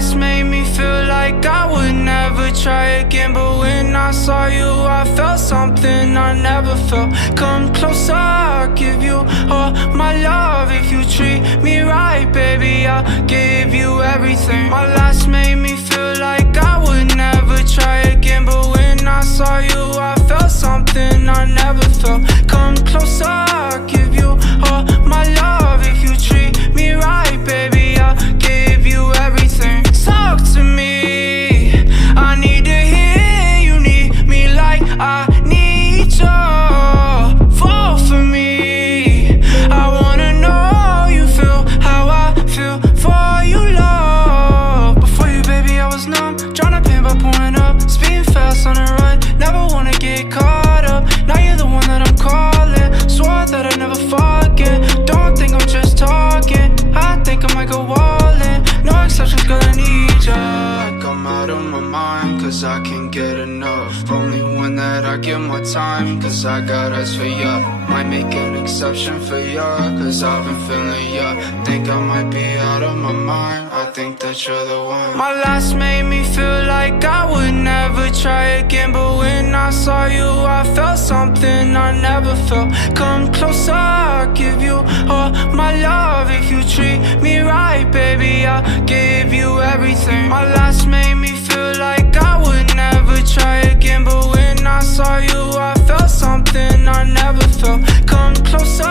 last made me feel like I would never try again, but when I saw you I felt something I never felt. Come closer, I'll give you all my love. If you treat me right, baby, I'll give you everything. My last made me feel like I would never try again, but when I saw you I felt something I never felt. Come closer, I'll give you all my love. If you treat me right, baby, I'll give you everything. Talk to me, I need to hear you need me like I need you. Fall for me, I wanna know you feel how I feel for you, love. Before you, baby, I was numb, tryna pain by pouring up, speeding fast on the run, never wanna get caught up. Now you're the one that I'm calling, swore that I'd never forget. Don't think I'm just talking, I think I might go all in. No exceptions, girl, I need ya. I'm out of my mind, cause I can't get enough. Only one that I give my time, cause I got eyes for ya. Might make an exception for ya, cause I've been feeling ya. Think I might be out of my mind, I think that you're the one. My last made me feel like I would never try again, but when I saw you I felt something I never felt. Come closer, I'll give you all my love. If you treat me right, baby, I'll give you everything. My last made me feel like I would never try again, but when I saw you I felt something I never felt. Come closer,